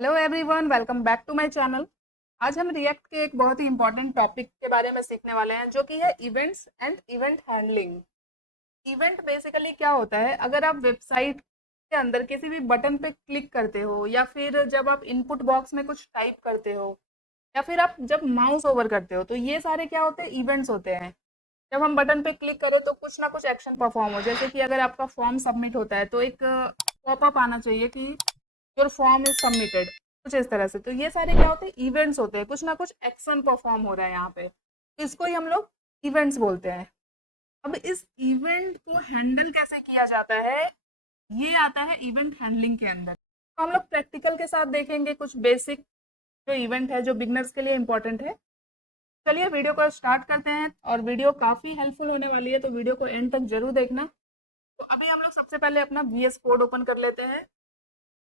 Hello everyone, welcome back to my channel. आज हम react के एक बहुत ही इंपॉर्टेंट टॉपिक के बारे में सीखने वाले हैं, जो कि है events and event handling. Event basically क्या होता है? अगर आप वेबसाइट के अंदर किसी भी बटन पे क्लिक करते हो, या फिर जब आप इनपुट बॉक्स में कुछ टाइप करते हो, या फिर आप जब माउस ओवर करते हो, तो ये सारे क्या होते हैं? इवेंट्स होते हैं। जब हम बटन पे क्लिक करें तो कुछ ना कुछ एक्शन परफॉर्म हो, जैसे कि अगर आपका फॉर्म सबमिट होता है तो एक पॉपअप आना चाहिए कि योर फॉर्म इज सबमिटेड, कुछ इस तरह से। तो ये सारे क्या होते हैं? इवेंट्स होते हैं। कुछ ना कुछ एक्शन परफॉर्म हो रहा है यहाँ पे, तो इसको ही हम लोग इवेंट्स बोलते हैं। अब इस इवेंट को हैंडल कैसे किया जाता है, ये आता है इवेंट हैंडलिंग के अंदर। तो हम लोग प्रैक्टिकल के साथ देखेंगे कुछ बेसिक जो इवेंट है, जो बिगनर्स के लिए इंपॉर्टेंट है। चलिए वीडियो को स्टार्ट करते हैं, और वीडियो काफ़ी हेल्पफुल होने वाली है, तो वीडियो को एंड तक जरूर देखना। तो अभी हम लोग सबसे पहले अपना VS कोड ओपन कर लेते हैं।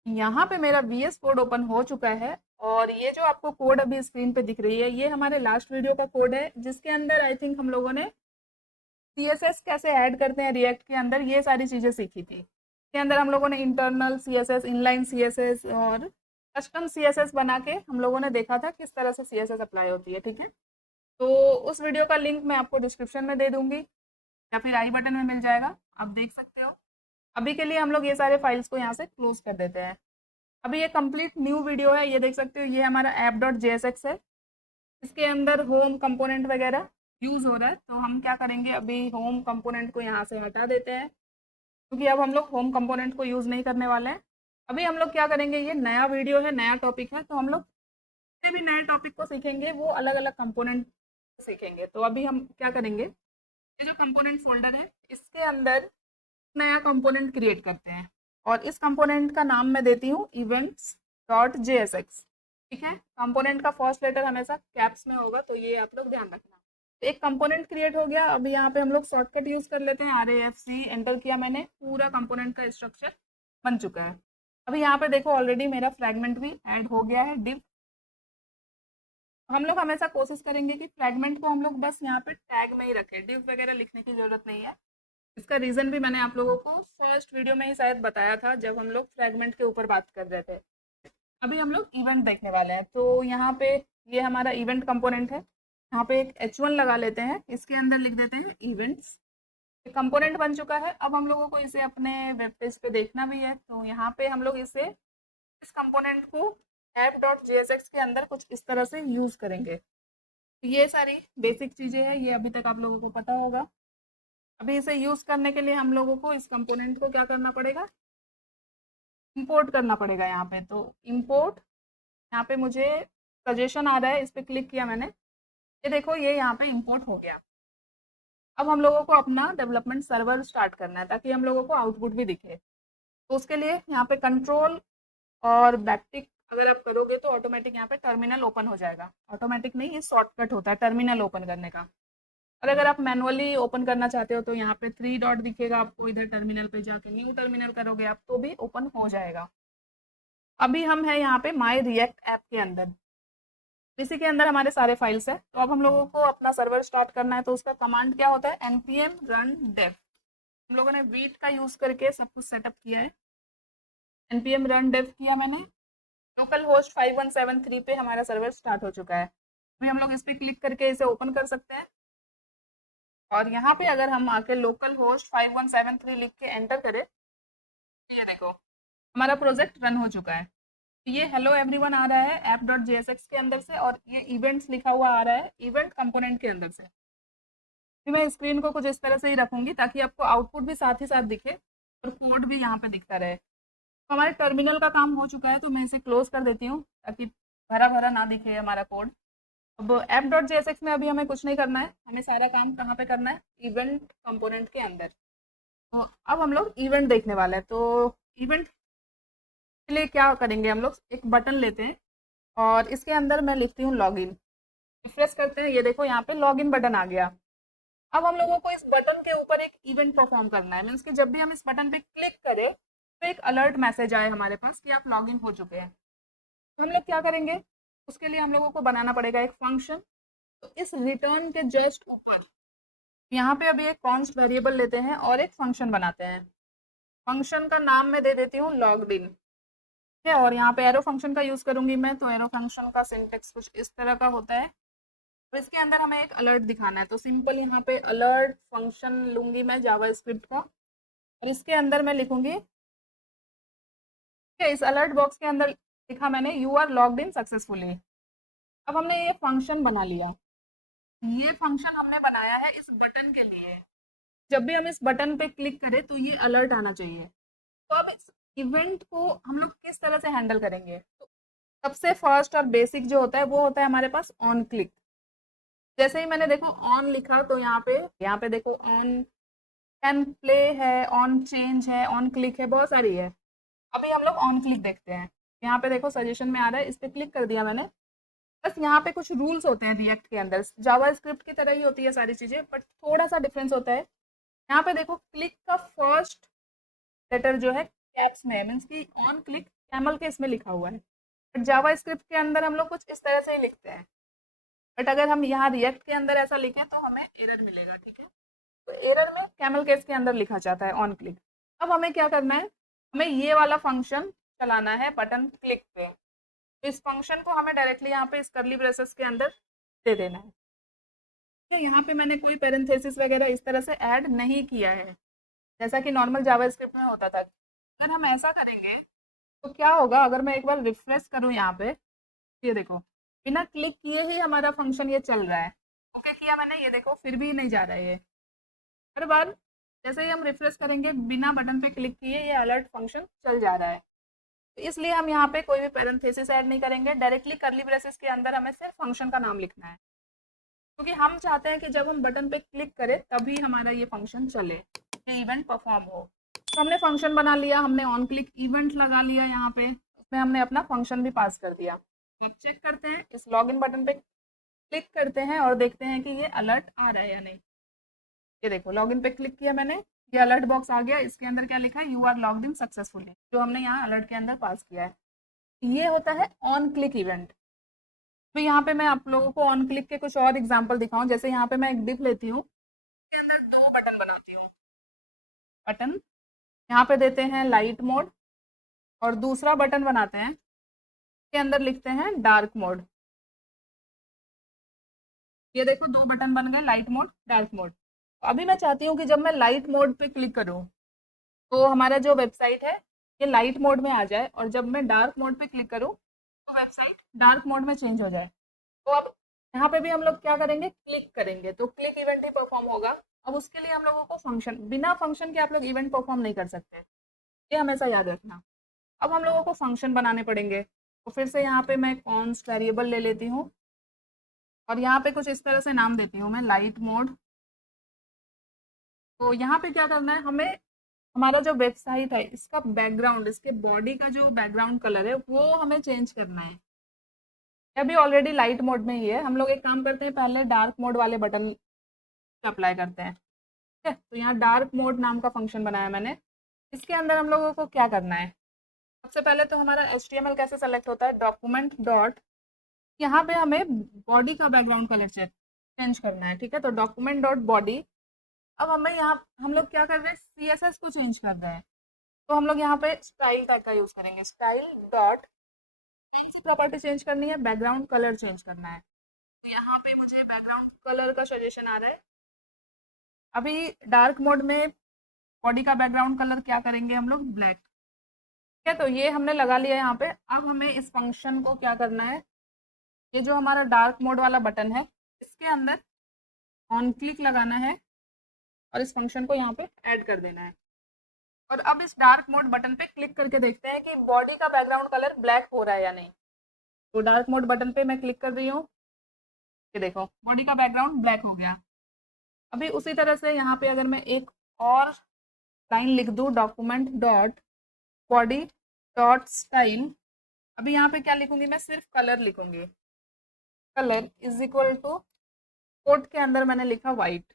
यहाँ पे मेरा VS कोड ओपन हो चुका है, और ये जो आपको कोड अभी स्क्रीन पे दिख रही है, ये हमारे लास्ट वीडियो का कोड है, जिसके अंदर आई थिंक हम लोगों ने CSS कैसे ऐड करते हैं रिएक्ट के अंदर, ये सारी चीज़ें सीखी थी। इसके अंदर हम लोगों ने इंटरनल CSS, इनलाइन CSS और कस्टम CSS बना के हम लोगों ने देखा था किस तरह से CSS अप्लाई होती है। ठीक है, तो उस वीडियो का लिंक मैं आपको डिस्क्रिप्शन में दे दूंगी, या फिर आई बटन में मिल जाएगा, आप देख सकते हो। अभी के लिए हम लोग ये सारे फाइल्स को यहाँ से क्लोज कर देते हैं। अभी ये कंप्लीट न्यू वीडियो है, ये देख सकते हो, ये हमारा app.jsx है। इसके अंदर होम कंपोनेंट वगैरह यूज़ हो रहा है, तो हम क्या करेंगे, अभी होम कंपोनेंट को यहाँ से हटा देते हैं, क्योंकि अब हम लोग होम कंपोनेंट को यूज़ नहीं करने वाले हैं। अभी हम लोग क्या करेंगे, ये नया वीडियो है, नया टॉपिक है, तो हम लोग जितने भी नए टॉपिक को सीखेंगे वो अलग अलग कंपोनेंट सीखेंगे। तो अभी हम क्या करेंगे, ये जो कंपोनेंट फोल्डर है, इसके अंदर नया कंपोनेंट क्रिएट करते हैं, और इस कंपोनेंट का नाम मैं देती हूँ events.jsx। ठीक है, कंपोनेंट का फर्स्ट लेटर हमेशा कैप्स में होगा, तो ये आप लोग ध्यान रखना। तो एक कंपोनेंट क्रिएट हो गया। अभी यहाँ पे हम लोग शॉर्टकट यूज कर लेते हैं, RAFC एंटर किया मैंने, पूरा कंपोनेंट का स्ट्रक्चर बन चुका है। अभी यहाँ पे देखो, ऑलरेडी मेरा फ्रेगमेंट भी ऐड हो गया है, डिव। हम लोग हमेशा कोशिश करेंगे कि फ्रेगमेंट को हम लोग बस यहाँ पे टैग में ही रखें, डिव वगैरह लिखने की जरूरत नहीं है। इसका रीज़न भी मैंने आप लोगों को फर्स्ट वीडियो में ही शायद बताया था, जब हम लोग फ्रेगमेंट के ऊपर बात कर रहे थे। अभी हम लोग इवेंट देखने वाले हैं, तो यहाँ पे ये हमारा इवेंट कंपोनेंट है। यहाँ पे एक H1 लगा लेते हैं, इसके अंदर लिख देते हैं इवेंट्स। कंपोनेंट बन चुका है। अब हम लोगों को इसे अपने वेब पेज पे देखना भी है, तो यहाँ पे हम लोग इस कंपोनेंट को app.jsx के अंदर कुछ इस तरह से यूज़ करेंगे। तो ये सारी बेसिक चीज़ें हैं, ये अभी तक आप लोगों को पता होगा। अभी इसे यूज़ करने के लिए हम लोगों को इस कंपोनेंट को क्या करना पड़ेगा, इंपोर्ट करना पड़ेगा यहाँ पे। तो इंपोर्ट, यहाँ पे मुझे सजेशन आ रहा है, इस पर क्लिक किया मैंने, ये देखो ये यहाँ पे इंपोर्ट हो गया। अब हम लोगों को अपना डेवलपमेंट सर्वर स्टार्ट करना है, ताकि हम लोगों को आउटपुट भी दिखे। तो उसके लिए यहाँ पे कंट्रोल और बैकटिक अगर आप करोगे तो ऑटोमेटिक यहाँ पे टर्मिनल ओपन हो जाएगा। ऑटोमेटिक नहीं, ये शॉर्टकट होता है टर्मिनल ओपन करने का। और अगर आप मैनुअली ओपन करना चाहते हो, तो यहाँ पे 3 डॉट दिखेगा आपको, इधर टर्मिनल पे जाके न्यू टर्मिनल करोगे आप, तो भी ओपन हो जाएगा। अभी हम है यहाँ पे माई रिएक्ट ऐप के अंदर, इसी के अंदर हमारे सारे फाइल्स है। तो अब हम लोगों को अपना सर्वर स्टार्ट करना है, तो उसका कमांड क्या होता है, npm run dev। हम लोगों ने वीट का यूज करके सब कुछ सेटअप किया है। npm run dev किया मैंने, लोकल होस्ट 5173 पे हमारा सर्वर स्टार्ट हो चुका है। अभी हम लोग इस पे क्लिक करके इसे ओपन कर सकते हैं, और यहाँ पे अगर हम आके लोकल होस्ट 5173 लिख के एंटर करें, ये देखो हमारा प्रोजेक्ट रन हो चुका है। तो ये हेलो एवरीवन आ रहा है app.jsx के अंदर से, और ये इवेंट्स लिखा हुआ आ रहा है इवेंट कंपोनेंट के अंदर से। फिर मैं स्क्रीन को कुछ इस तरह से ही रखूंगी, ताकि आपको आउटपुट भी साथ ही साथ दिखे, और कोड भी यहाँ पे दिखता रहे। तो हमारे टर्मिनल का काम हो चुका है, तो मैं इसे क्लोज कर देती हूँ, ताकि भरा भरा ना दिखे हमारा कोड। अब app.jsx में अभी हमें कुछ नहीं करना है, हमें सारा काम कहाँ पे करना है, इवेंट कंपोनेंट के अंदर। तो अब हम लोग इवेंट देखने वाले हैं। तो इवेंट के लिए क्या करेंगे, हम लोग एक बटन लेते हैं, और इसके अंदर मैं लिखती हूँ लॉगिन। रिफ्रेश करते हैं, ये देखो यहाँ पे लॉगिन बटन आ गया। अब हम लोगों को इस बटन के ऊपर एक इवेंट परफॉर्म करना है, मीन्स कि जब भी हम इस बटन पे क्लिक करें, तो एक अलर्ट मैसेज आए हमारे पास कि आप लॉगिन हो चुके हैं। तो हम लोग क्या करेंगे, उसके लिए हम लोगों को बनाना पड़ेगा एक फंक्शन। तो इस रिटर्न के जस्ट ऊपर यहाँ पे अभी एक कॉन्स्ट वेरिएबल लेते हैं, और एक फंक्शन बनाते हैं। फंक्शन का नाम मैं दे देती हूँ लॉग्ड इन। है। और यहाँ पे एरो फंक्शन का यूज़ करूंगी मैं, तो एरो फंक्शन का सिंटेक्स कुछ इस तरह का होता है। और इसके अंदर हमें एक अलर्ट दिखाना है, तो सिंपल यहाँ पे अलर्ट फंक्शन लूंगी मैं जावा स्क्रिप्ट का, और इसके अंदर मैं लिखूंगी, ठीक है, इस अलर्ट बॉक्स के अंदर लिखा मैंने you are logged in successfully. अब हमने ये फंक्शन बना लिया। ये फंक्शन हमने बनाया है इस बटन के लिए, जब भी हम इस बटन पे क्लिक करें तो ये अलर्ट आना चाहिए। तो अब इस इवेंट को हम लोग किस तरह से हैंडल करेंगे, तो सबसे फर्स्ट और बेसिक जो होता है वो होता है हमारे पास ऑन क्लिक। जैसे ही मैंने देखो ऑन लिखा, तो यहाँ पे देखो ऑन कैन प्ले है, ऑन चेंज है, ऑन क्लिक है, बहुत सारी है। अभी हम लोग ऑन क्लिक देखते हैं। यहाँ पे देखो सजेशन में आ रहा है, इस पे क्लिक कर दिया मैंने। बस यहाँ पे कुछ रूल्स होते हैं रिएक्ट के अंदर, जावा स्क्रिप्ट की तरह ही होती है सारी चीजें, बट थोड़ा सा डिफरेंस होता है। यहाँ पे देखो क्लिक का फर्स्ट लेटर जो है कैप्स में, मीन्स की ऑन क्लिक कैमल के इसमें लिखा हुआ है। बट जावा स्क्रिप्ट के अंदर हम लोग कुछ इस तरह से ही लिखते हैं। बट अगर हम यहाँ रिएक्ट के अंदर ऐसा लिखें तो हमें एरर मिलेगा, ठीक है। तो एरर में कैमल केस के अंदर लिखा जाता है ऑन क्लिक। अब हमें क्या करना है, हमें ये वाला फंक्शन चलाना है बटन क्लिक पे। तो इस फंक्शन को हमें डायरेक्टली यहाँ पे इस करली ब्रेसेस के अंदर दे देना है। ठीक है, यहाँ पे मैंने कोई पेरेंथेसिस वगैरह इस तरह से ऐड नहीं किया है, जैसा कि नॉर्मल जावा स्क्रिप्ट में होता था। अगर हम ऐसा करेंगे तो क्या होगा, अगर मैं एक बार रिफ्रेश करूँ यहाँ पे, ये देखो बिना क्लिक किए ही हमारा फंक्शन ये चल रहा है। ओके किया मैंने, ये देखो फिर भी नहीं जा रहा है ये। हर बार जैसे ही हम रिफ्रेश करेंगे बिना बटन पे क्लिक किए ये अलर्ट फंक्शन चल जा रहा है। तो इसलिए हम यहाँ पे कोई भी पैरेंथेसिस ऐड नहीं करेंगे, डायरेक्टली करली ब्रेसेस के अंदर हमें सिर्फ फंक्शन का नाम लिखना है, क्योंकि हम चाहते हैं कि जब हम बटन पे क्लिक करें तभी हमारा ये फंक्शन चले, ये इवेंट परफॉर्म हो। तो हमने फंक्शन बना लिया, हमने ऑन क्लिक इवेंट लगा लिया, यहाँ पे उसमें हमने अपना फंक्शन भी पास कर दिया। तो अब चेक करते हैं, इस लॉगिन बटन पे क्लिक करते हैं और देखते हैं कि ये अलर्ट आ रहा है या नहीं। ये देखो लॉगिन पे क्लिक किया मैंने, ये अलर्ट बॉक्स आ गया, इसके अंदर क्या लिखा है, you are logged in successfully, जो हमने यहाँ अलर्ट के अंदर पास किया है। ये होता है ऑन क्लिक इवेंट। तो यहाँ पे मैं आप लोगों को ऑन क्लिक के कुछ और एग्जांपल दिखाऊं, जैसे यहाँ पे मैं एक डिप लेती हूँ, इसके अंदर दो बटन बनाती हूँ। बटन यहाँ पे देते हैं लाइट मोड, और दूसरा बटन बनाते हैं, इसके अंदर लिखते हैं डार्क मोड। ये देखो दो बटन बन गए, लाइट मोड, डार्क मोड। अभी मैं चाहती हूँ कि जब मैं लाइट मोड पे क्लिक करूँ तो हमारा जो वेबसाइट है ये लाइट मोड में आ जाए, और जब मैं डार्क मोड पे क्लिक करूँ तो वेबसाइट डार्क मोड में चेंज हो जाए। तो अब यहाँ पे भी हम लोग क्या करेंगे, क्लिक करेंगे तो क्लिक इवेंट ही परफॉर्म होगा। अब उसके लिए हम लोगों को फंक्शन, बिना फंक्शन के आप लोग इवेंट परफॉर्म नहीं कर सकते, ये हमेशा याद रखना। अब हम लोगों को फंक्शन बनाने पड़ेंगे, तो फिर से यहाँ पे मैं कॉन्स्ट वेरिएबल ले लेती हूँ, और यहाँ पे कुछ इस तरह से नाम देती हूँ मैं, लाइट मोड। तो यहाँ पे क्या करना है हमें, हमारा जो वेबसाइट है इसका बैकग्राउंड, इसके बॉडी का जो बैकग्राउंड कलर है वो हमें चेंज करना है। अभी ऑलरेडी लाइट मोड में ही है, हम लोग एक काम करते हैं, पहले डार्क मोड वाले बटन अप्लाई करते हैं। ठीक है, तो यहाँ डार्क मोड नाम का फंक्शन बनाया मैंने। इसके अंदर हम लोगों को क्या करना है, सबसे पहले तो हमारा HTML कैसे सेलेक्ट होता है, डॉक्यूमेंट डॉट, यहाँ पे हमें बॉडी का बैकग्राउंड कलर चेंज करना है। ठीक है, तो डॉक्यूमेंट डॉट बॉडी। अब हमें यहाँ हम लोग क्या कर रहे हैं, CSS को चेंज कर रहे हैं, तो हम लोग यहाँ पे स्टाइल टैग का यूज करेंगे, स्टाइल डॉट प्रॉपर्टी चेंज करनी है, बैकग्राउंड कलर चेंज करना है। तो यहाँ पे मुझे बैकग्राउंड कलर का सजेशन आ रहा है। अभी डार्क मोड में बॉडी का बैकग्राउंड कलर क्या करेंगे हम लोग, ब्लैक। ठीक है, तो ये हमने लगा लिया यहाँ पे। अब हमें इस फंक्शन को क्या करना है, ये जो हमारा डार्क मोड वाला बटन है इसके अंदर ऑन क्लिक लगाना है, और इस फंक्शन को यहाँ पे ऐड कर देना है। और अब इस डार्क मोड बटन पे क्लिक करके देखते हैं कि बॉडी का बैकग्राउंड कलर ब्लैक हो रहा है या नहीं। तो डार्क मोड बटन पे मैं क्लिक कर रही हूँ, ये देखो बॉडी का बैकग्राउंड ब्लैक हो गया। अभी उसी तरह से यहाँ पे अगर मैं एक और लाइन लिख दूँ, document dot body dot style, अभी यहाँ पे क्या लिखूंगी मैं, सिर्फ कलर लिखूंगी, colour is equal to quote के अंदर मैंने लिखा वाइट।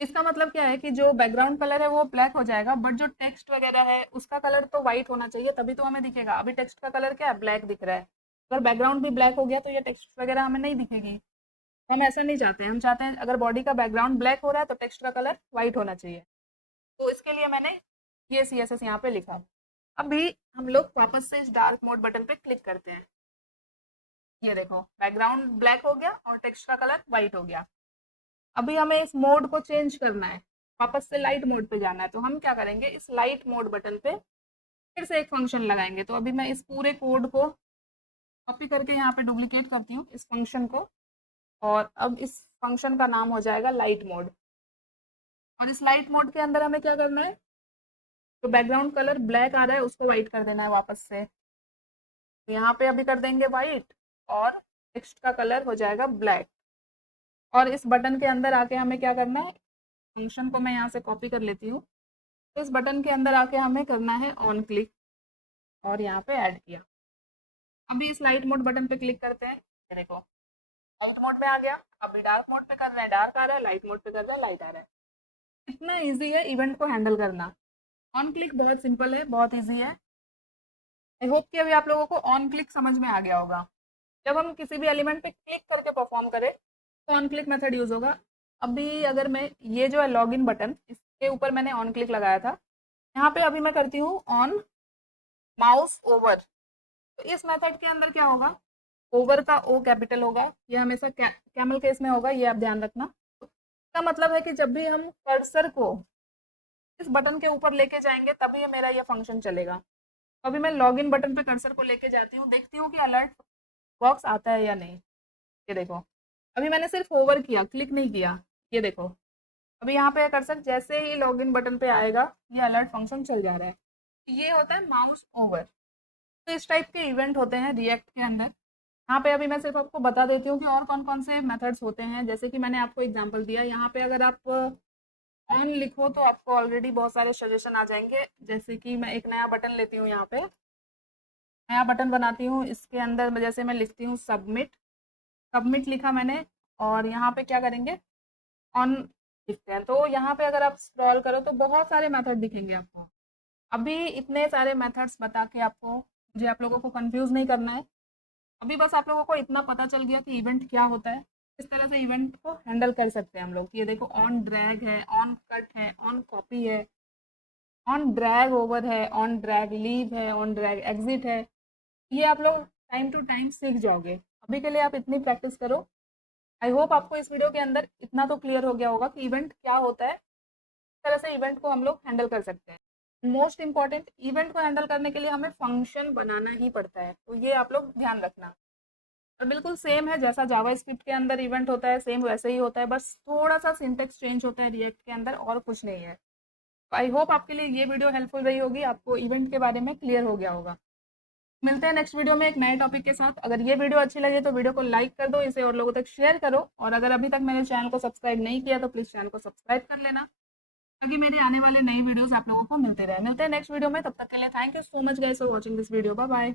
इसका मतलब क्या है कि जो बैकग्राउंड कलर है वो ब्लैक हो जाएगा, बट जो टेक्स्ट वगैरह है उसका कलर तो वाइट होना चाहिए, तभी तो हमें दिखेगा। अभी टेक्स्ट का कलर क्या है, ब्लैक दिख रहा है। अगर बैकग्राउंड भी ब्लैक हो गया तो ये टेक्स्ट वगैरह हमें नहीं दिखेगी। हम ऐसा नहीं चाहते हैं, हम चाहते हैं अगर बॉडी का बैकग्राउंड ब्लैक हो रहा है तो टेक्स्ट का कलर वाइट होना चाहिए। तो इसके लिए मैंने ये CSS यहाँ पे लिखा। अभी हम लोग वापस से इस डार्क मोड बटन पे क्लिक करते हैं। ये देखो बैकग्राउंड ब्लैक हो गया और टेक्स्ट का कलर व्हाइट हो गया। अभी हमें इस मोड को चेंज करना है, वापस से लाइट मोड पे जाना है। तो हम क्या करेंगे, इस लाइट मोड बटन पे फिर से एक फंक्शन लगाएंगे। तो अभी मैं इस पूरे कोड को कॉपी करके यहाँ पे डुप्लीकेट करती हूँ इस फंक्शन को, और अब इस फंक्शन का नाम हो जाएगा लाइट मोड। और इस लाइट मोड के अंदर हमें क्या करना है, तो बैकग्राउंड कलर ब्लैक आ रहा है उसको व्हाइट कर देना है वापस से। तो यहाँ पे अभी कर देंगे व्हाइट और टेक्स्ट का कलर हो जाएगा ब्लैक। और इस बटन के अंदर आके हमें क्या करना है, फंक्शन को मैं यहाँ से कॉपी कर लेती हूँ। तो इस बटन के अंदर आके हमें करना है ऑन क्लिक, और यहाँ पे ऐड किया। अभी इस लाइट मोड बटन पे क्लिक करते हैं, ये देखो लाइट मोड में आ गया। अभी डार्क मोड पे कर रहे हैं, डार्क आ रहा है, लाइट मोड पे कर रहे हैं, लाइट आ रहा है। इतना इजी है इवेंट को हैंडल करना। ऑन क्लिक बहुत सिंपल है, बहुत इजी है। आई होप कि अभी आप लोगों को ऑन क्लिक समझ में आ गया होगा। जब हम किसी भी एलिमेंट पे क्लिक करके परफॉर्म करें तो ऑन क्लिक मेथड यूज होगा। अभी अगर मैं ये जो है लॉगिन बटन, इसके ऊपर मैंने ऑन क्लिक लगाया था, यहाँ पे अभी मैं करती हूँ ऑन माउस ओवर। तो इस मेथड के अंदर क्या होगा, ओवर का ओ कैपिटल होगा, ये हमेशा कैमल केस में होगा, ये आप ध्यान रखना। इसका मतलब है कि जब भी हम कर्सर को इस बटन के ऊपर लेके जाएंगे तभी ये मेरा ये फंक्शन चलेगा। अभी मैं लॉगिन बटन पे कर्सर को लेके जाती हूँ, देखती हूँ कि अलर्ट बॉक्स आता है या नहीं। ये देखो अभी मैंने सिर्फ ओवर किया, क्लिक नहीं किया। ये देखो अभी यहाँ पे कर्सर जैसे ही लॉगिन बटन पे आएगा ये अलर्ट फंक्शन चल जा रहा है। ये होता है माउस ओवर। तो इस टाइप के इवेंट होते हैं रिएक्ट के अंदर। यहाँ पे अभी मैं सिर्फ आपको बता देती हूँ कि और कौन कौन से मेथड्स होते हैं। जैसे कि मैंने आपको एग्जांपल दिया, यहाँ पे अगर आप ऑन लिखो तो आपको ऑलरेडी बहुत सारे सजेशन आ जाएंगे। जैसे कि मैं एक नया बटन लेती हूँ, यहाँ पे नया बटन बनाती हूँ, इसके अंदर जैसे मैं लिखती हूँ सबमिट। सबमिट लिखा मैंने, और यहाँ पे क्या करेंगे, ऑन लिखते हैं। तो यहाँ पे अगर आप स्क्रॉल करो तो बहुत सारे मेथड दिखेंगे आपको। अभी इतने सारे मेथड्स बता के आपको, मुझे आप लोगों को कंफ्यूज नहीं करना है। अभी बस आप लोगों को इतना पता चल गया कि इवेंट क्या होता है, किस तरह से इवेंट को हैंडल कर सकते हैं हम लोग। ये देखो ऑन ड्रैग है, ऑन कट है, ऑन कॉपी है, ऑन ड्रैग ओवर है, ऑन ड्रैग लीव है, ऑन ड्रैग एग्जिट है। ये आप लोग टाइम टू टाइम सीख जाओगे। अभी के लिए आप इतनी प्रैक्टिस करो। आई होप आपको इस वीडियो के अंदर इतना तो क्लियर हो गया होगा कि इवेंट क्या होता है, इस तरह से इवेंट को हम लोग हैंडल कर सकते हैं। मोस्ट इंपॉर्टेंट, इवेंट को हैंडल करने के लिए हमें फंक्शन बनाना ही पड़ता है, तो ये आप लोग ध्यान रखना। और बिल्कुल सेम है जैसा जावास्क्रिप्ट के अंदर इवेंट होता है, सेम वैसे ही होता है, बस थोड़ा सा सिंटेक्स चेंज होता है रिएक्ट के अंदर, और कुछ नहीं है। आई होप आपके लिए ये वीडियो हेल्पफुल रही होगी, आपको इवेंट के बारे में क्लियर हो गया होगा। मिलते हैं नेक्स्ट वीडियो में एक नए टॉपिक के साथ। अगर ये वीडियो अच्छी लगे तो वीडियो को लाइक कर दो, इसे और लोगों तक शेयर करो, और अगर अभी तक मेरे चैनल को सब्सक्राइब नहीं किया तो प्लीज़ चैनल को सब्सक्राइब कर लेना, ताकि मेरे आने वाले नई वीडियोस आप लोगों को मिलते रहे। मिलते हैं नेक्स्ट वीडियो में, तब तक के लिए thank you so much guys for watching this video. Bye bye.